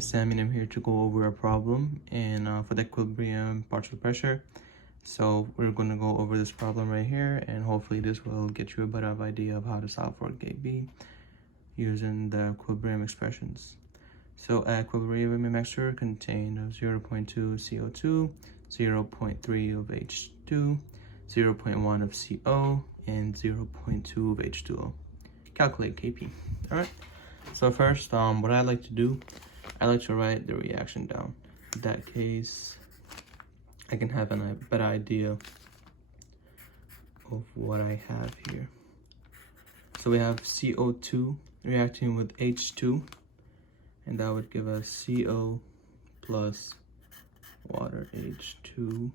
is Sammy, and I'm here to go over a problem for the equilibrium partial pressure. So we're going to go over this problem right here, and hopefully this will get you a better idea of how to solve for KB using the equilibrium expressions. So equilibrium mixture contains 0.2 CO2, 0.3 of H2, 0.1 of CO, and 0.2 of H2O. Calculate KP. All right. So first, what I like to do, I like to write the reaction down. In that case, I can have a better idea of what I have here. So we have CO2 reacting with H2, and that would give us CO plus water H2O.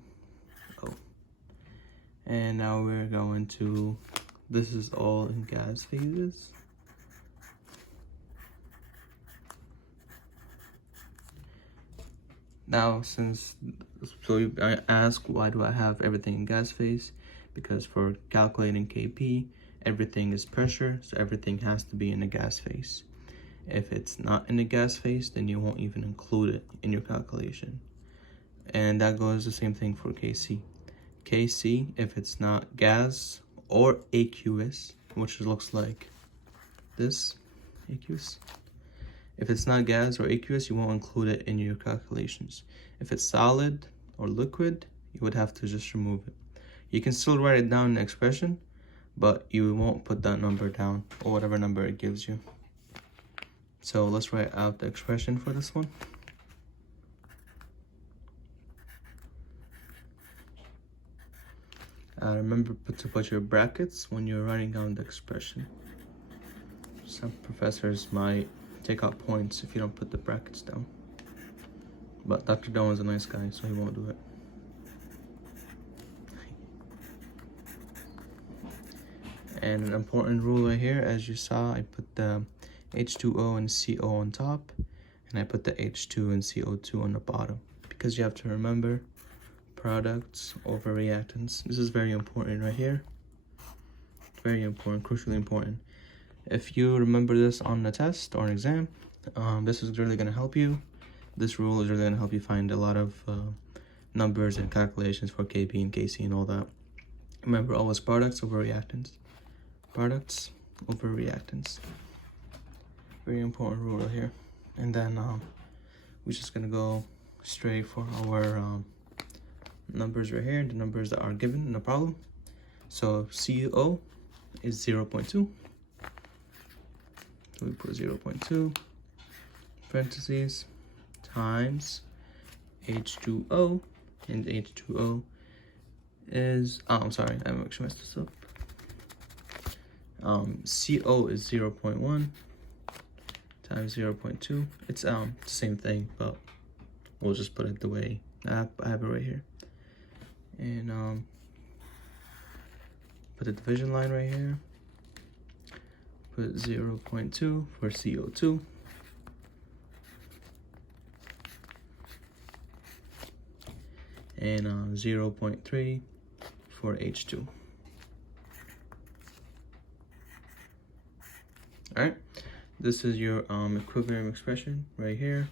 And now we're going to, this is all in gas phases. Now, I ask, why do I have everything in gas phase? Because for calculating KP, everything is pressure, so everything has to be in the gas phase. If it's not in the gas phase, then you won't even include it in your calculation. And that goes the same thing for KC. KC, if it's not gas or aqueous, which looks like this, aqueous. If it's not gas or aqueous, you won't include it in your calculations. If it's solid or liquid, you would have to just remove it. You can still write it down in the expression, but you won't put that number down or whatever number it gives you. So let's write out the expression for this one. Remember to put your brackets when you're writing down the expression. Some professors might take out points if you don't put the brackets down. But Dr. Doan is a nice guy, so he won't do it. And an important rule right here, as you saw, I put the H2O and CO on top, and I put the H2 and CO2 on the bottom, because you have to remember products over reactants. This is very important right here. Very important, crucially important. If you remember this on the test or an exam, this is really going to help you. This rule is really going to help you find a lot of numbers and calculations for KP and KC and all that. Remember, always products over reactants. Products over reactants. Very important rule here. And then we're just going to go straight for our numbers right here, the numbers that are given in the problem. So CO is 0.2. We put 0.2 parentheses times H2O, and H2O is, I'm sorry, I actually messed this up. CO is 0.1 times 0.2. It's the same thing, but we'll just put it the way I have it right here. And put the division line right here. Put 0.2 for CO2. And 0.3 for H2. Alright, this is your equilibrium expression right here.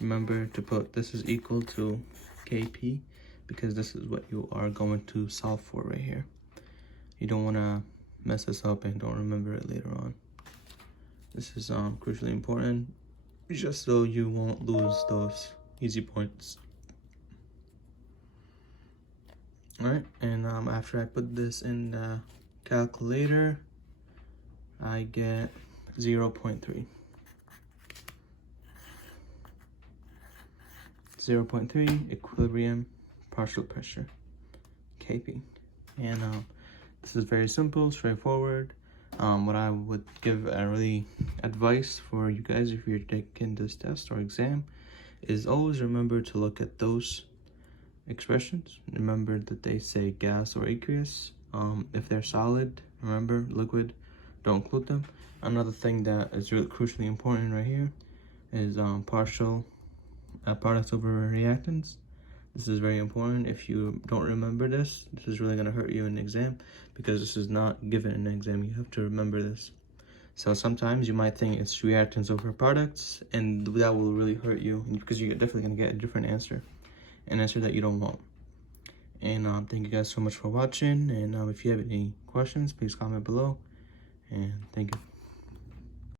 Remember to put this is equal to KP, because this is what you are going to solve for right here. You don't want to mess this up and don't remember it later on. This is crucially important, just so you won't lose those easy points. Alright, and after I put this in the calculator, I get 0.3. 0.3 equilibrium partial pressure, KP. And this is very simple, straightforward. What I would give a really advice for you guys if you're taking this test or exam is always remember to look at those expressions. Remember that they say gas or aqueous. If they're solid, remember liquid, don't include them. Another thing that is really crucially important right here is products over reactants. This is very important. If you don't remember this, this is really going to hurt you in the exam, because this is not given in the exam. You have to remember this. So sometimes you might think it's reactants over products, and that will really hurt you because you're definitely going to get a different answer, an answer that you don't want. And thank you guys so much for watching, and if you have any questions, please comment below, and thank you.